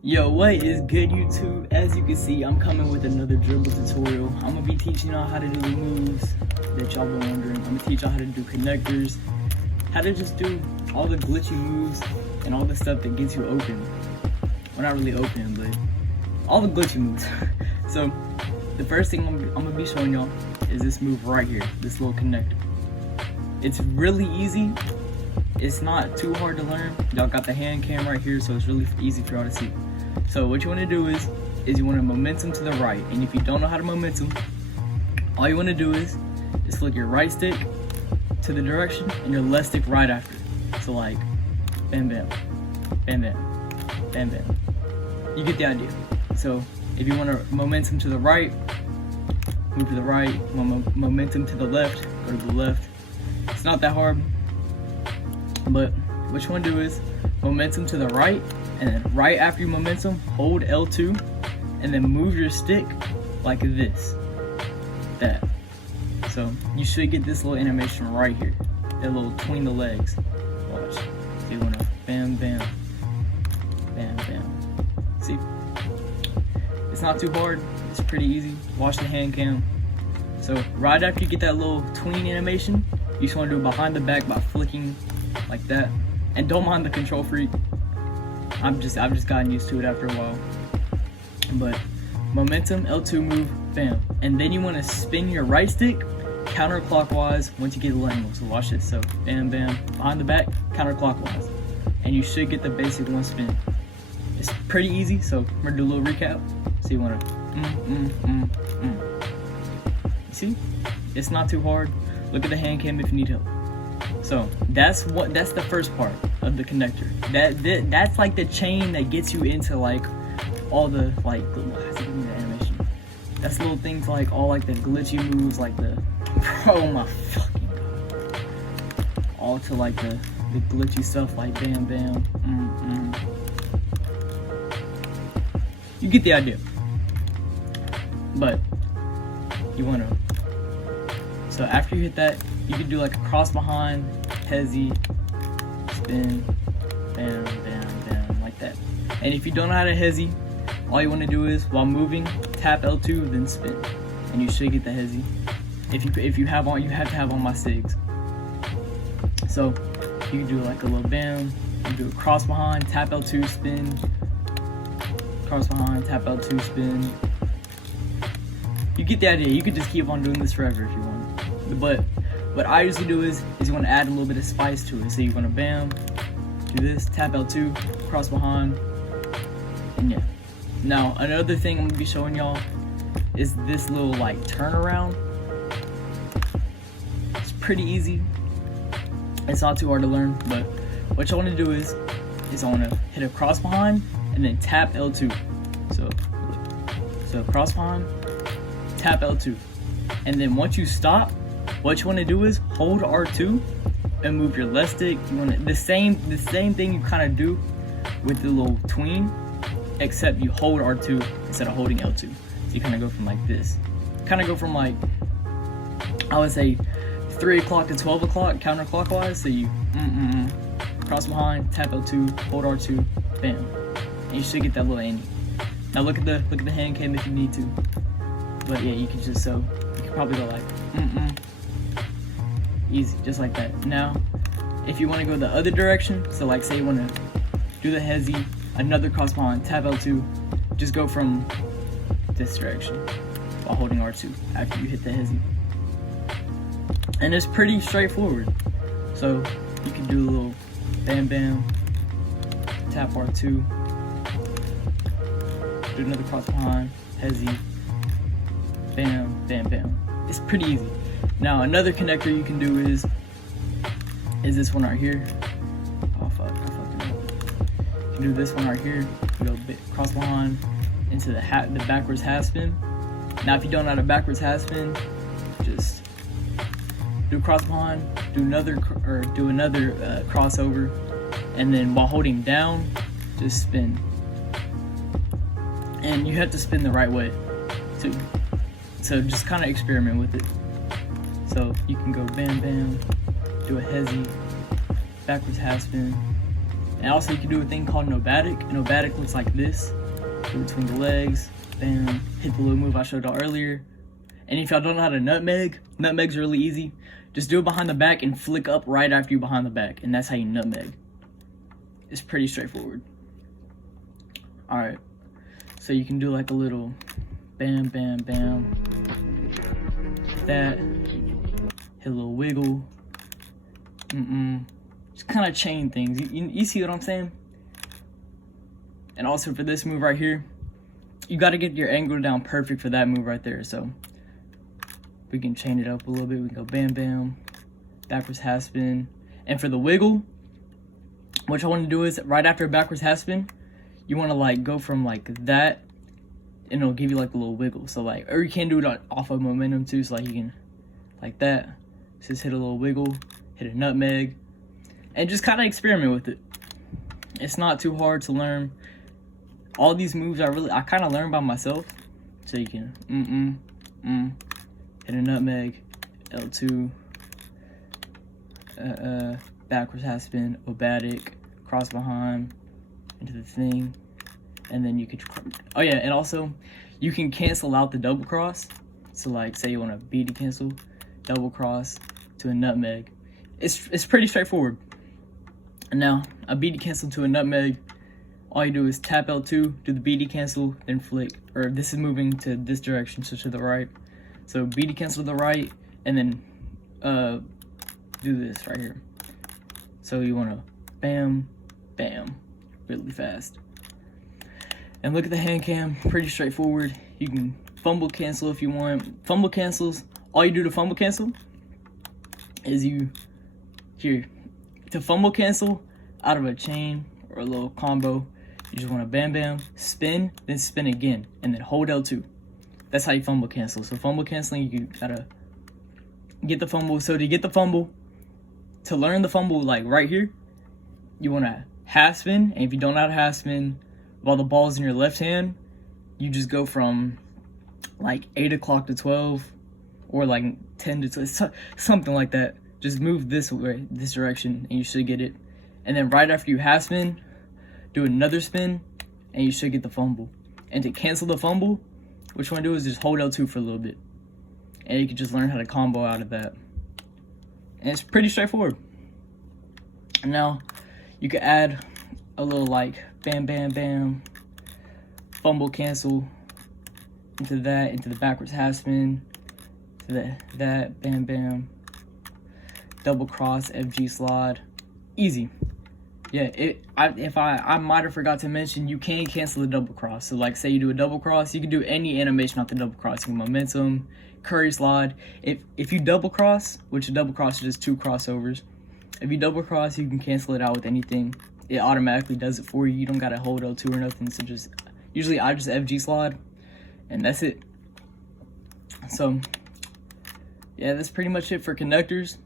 Yo, what is good, YouTube? As you can see, I'm coming with another dribble tutorial. I'm gonna be teaching y'all how to do the moves that y'all been wondering. I'm gonna teach y'all how to do connectors, how to just do all the glitchy moves and all the stuff that gets you open. Well, not really open, but all the glitchy moves. So the first thing I'm gonna be showing y'all is this move right here, this little connector. It's really easy. It's not too hard to learn. Y'all got the hand cam right here, so it's really easy for y'all to see. So what you want to do is you want to momentum to the right. And if you don't know how to momentum, all you want to do is flick your right stick to the direction and your left stick right after. So like, bam, bam, bam, bam, bam, bam. You get the idea. So if you want to momentum to the right, move to the right. Momentum to the left, go to the left. It's not that hard. But what you want to do is momentum to the right, and then right after your momentum, hold L2, and then move your stick like this. That. So you should get this little animation right here. That little between the legs. Watch. So you want to bam, bam, bam, bam. See? It's not too hard. It's pretty easy. Watch the hand cam. So right after you get that little tween animation, you just want to do behind the back by flicking like that, and don't mind the control freak. I've just gotten used to it after a while. But momentum, L2 move, bam, and then you want to spin your right stick counterclockwise once you get a little angle. So watch this. So bam, bam, behind the back, counterclockwise, and you should get the basic one spin. It's pretty easy. So we're gonna do a little recap. So you want to You see, it's not too hard. Look at the hand cam if you need help. So that's the first part of the connector. That's like the chain that gets you into like all the like the animation. That's little things like all like the glitchy moves, like the oh my fucking god. All to like the glitchy stuff like bam bam. You get the idea. But you wanna, so after you hit that, you can do like a cross behind, hezzy, spin, bam, bam, bam, like that. And if you don't know how to hezzy, all you want to do is, while moving, tap L2, then spin. And you should get the hezzy. If you have on, you have to have on my SIGS. So you can do like a little bam, you do a cross behind, tap L2, spin, cross behind, tap L2, spin. You get the idea. You could just keep on doing this forever if you want. But what I usually do is you want to add a little bit of spice to it. So you want to bam, do this, tap L2, cross behind, and yeah. Now another thing I'm gonna be showing y'all is this little like turnaround. It's pretty easy. It's not too hard to learn, but what y'all want to do is I want to hit a cross behind and then tap L2. So cross behind, tap L2, and then once you stop, what you want to do is hold R2 and move your left stick. You want to, the same thing you kind of do with the little tween, except you hold R2 instead of holding L2. So you kind of go from like this, kind of go from like, I would say 3 o'clock to 12 o'clock counterclockwise. So you cross behind, tap L2, hold R2, bam, and you should get that little Andy. Now look at the hand cam if you need to. But yeah, you can just, so you can probably go like easy, just like that. Now if you want to go the other direction, so like say you want to do the hezzy, another cross behind, tap L2, just go from this direction while holding R2 after you hit the hezzy. And it's pretty straightforward. So you can do a little bam bam, tap R2, do another cross behind, hezzy, bam, bam, bam. It's pretty easy. Now another connector you can do is this one right here. Oh fuck, I fucked it up. You can do this one right here. You go cross behind into the backwards half spin. Now if you don't know how to backwards half spin, just do cross behind, do another crossover, and then while holding down, just spin. And you have to spin the right way too. So just kind of experiment with it. So you can go bam bam, do a hezzy, backwards half spin, And also you can do a thing called Novatic. Novatic looks like this. Go between the legs, bam, hit the little move I showed y'all earlier. And if y'all don't know how to nutmeg, nutmeg's really easy. Just do it behind the back and flick up right after you behind the back, and that's how you nutmeg. It's pretty straightforward. Alright, so you can do like a little bam, bam, bam. That, hit a little wiggle. Just kind of chain things. You see what I'm saying? And also for this move right here, you got to get your angle down perfect for that move right there. So we can chain it up a little bit. We can go bam, bam, backwards half spin. And for the wiggle, what you want to do is right after a backwards half spin, you want to like go from like that, and it'll give you like a little wiggle. So like, or you can do it off of momentum too. So like you can like that, just hit a little wiggle, hit a nutmeg, and just kind of experiment with it. It's not too hard to learn. All these moves I kind of learned by myself. So you can hit a nutmeg, L2, backwards half spin, Novatic, cross behind into the thing, and then you could, oh yeah, and also you can cancel out the double cross. So like, say you want to BD cancel, double cross to a nutmeg. It's pretty straightforward. And now a BD cancel to a nutmeg, all you do is tap L2, do the BD cancel, then flick, or this is moving to this direction, so to the right. So BD cancel to the right, and then do this right here. So you want to bam, bam, really fast. And look at the hand cam, pretty straightforward. You can fumble cancel if you want. Fumble cancels, all you do to fumble cancel is to fumble cancel out of a chain or a little combo, you just want to bam, bam, spin, then spin again, and then hold L2. That's how you fumble cancel. So fumble canceling, you gotta get the fumble. So to get the fumble, to learn the fumble like right here, you want to half spin, and if you don't know how to half spin while the ball's in your left hand, you just go from like 8 o'clock to 12, or like 10 to 12, something like that. Just move this way, this direction, and you should get it. And then right after you half spin, do another spin, and you should get the fumble. And to cancel the fumble, what you want to do is just hold L2 for a little bit, and you can just learn how to combo out of that. And it's pretty straightforward. And now you can add a little like bam, bam, bam, fumble cancel into that, into the backwards half spin, to that, bam, bam, double cross, FG slide, easy. Yeah, I might have forgot to mention, you can cancel the double cross. So like, say you do a double cross, you can do any animation off the double cross. You can momentum, curry slide. If you double cross, which a double cross is just 2 crossovers, if you double cross, you can cancel it out with anything. It automatically does it for you. You don't gotta hold L2 or nothing. So just, usually I just FG slide, and that's it. So yeah, that's pretty much it for connectors.